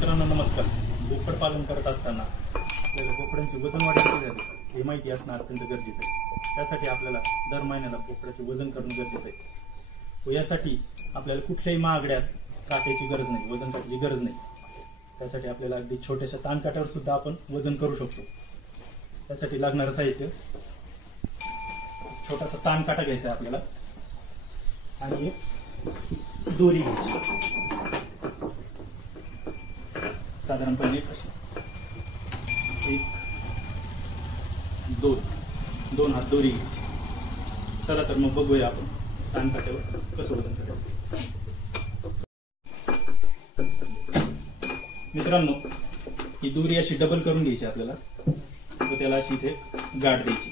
मित्रांनो नमस्कार. बोकड पालन करत असताना आपल्याला बोकडांची वजन वाढ कशी झाली हे माहिती असणं अत्यंत गरजेचं आहे. त्यासाठी आपल्याला दर महिन्याला बोकडाचे वजन करणं गरजेचं आहे व यासाठी आपल्याला कुठल्याही महागड्यात काट्याची गरज नाही, वजन काट्याची गरज नाही. त्यासाठी आपल्याला अगदी छोट्याशा ताणकाट्यावर सुद्धा आपण वजन करू शकतो. त्यासाठी लागणारं साहित्य छोटासा ताणकाटा घ्यायचा आहे आपल्याला आणि एक दोरी घ्यायची, साधारणपणे एक दोन हात दोरी घ्यायची. चला तर मग बघूया आपण ताणकाट्यावर कसं वजन करायचं. मित्रांनो, ही दोरी अशी डबल करून घ्यायची आपल्याला व त्याला अशी इथे गाठ द्यायची.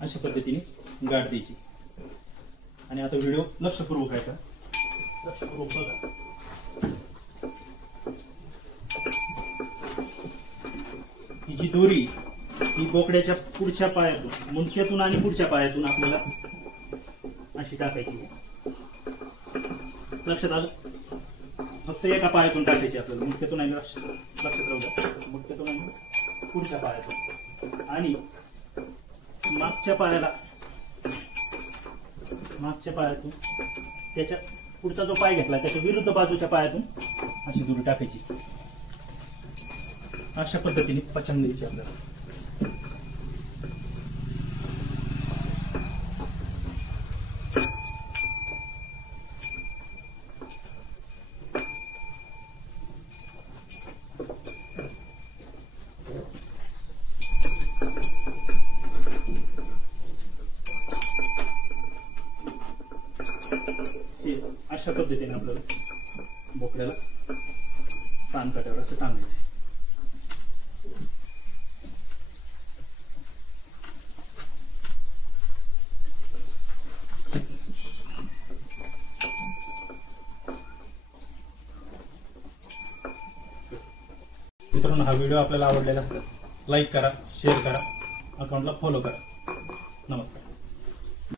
अशा पद्धतीने गाठ द्यायची. आणि आता व्हिडिओ लक्षपूर्वक आहे का, लक्षपूर्वक बघा. ही जी दोरी ही बोकड्याच्या पुढच्या पायातून, मुंडक्यातून आणि पुढच्या पायातून आपल्याला अशी टाकायची. लक्षात आलं? फक्त एका पायातून टाकायची आपल्याला, मुंडक्यातून आणि लक्षात राहू द्या, मुंडक्यातून आणि पुढच्या पायातून. आणि मागच्या पायातून त्याच्या पुढचा जो पाय घेतला त्याच्या विरुद्ध बाजूच्या पायातून अशी दोरी टाकायची. अशा पद्धतीने पचन द्यायची आपल्याला. अशा पद्धतीने आपल्याला बोकड्याला ताणकाट्यावर असं टांगायचं. मित्रांनो, हा व्हिडिओ आपल्याला आवडलेला असल्यास लाईक करा, शेअर करा, अकाउंटला फॉलो करा. नमस्कार.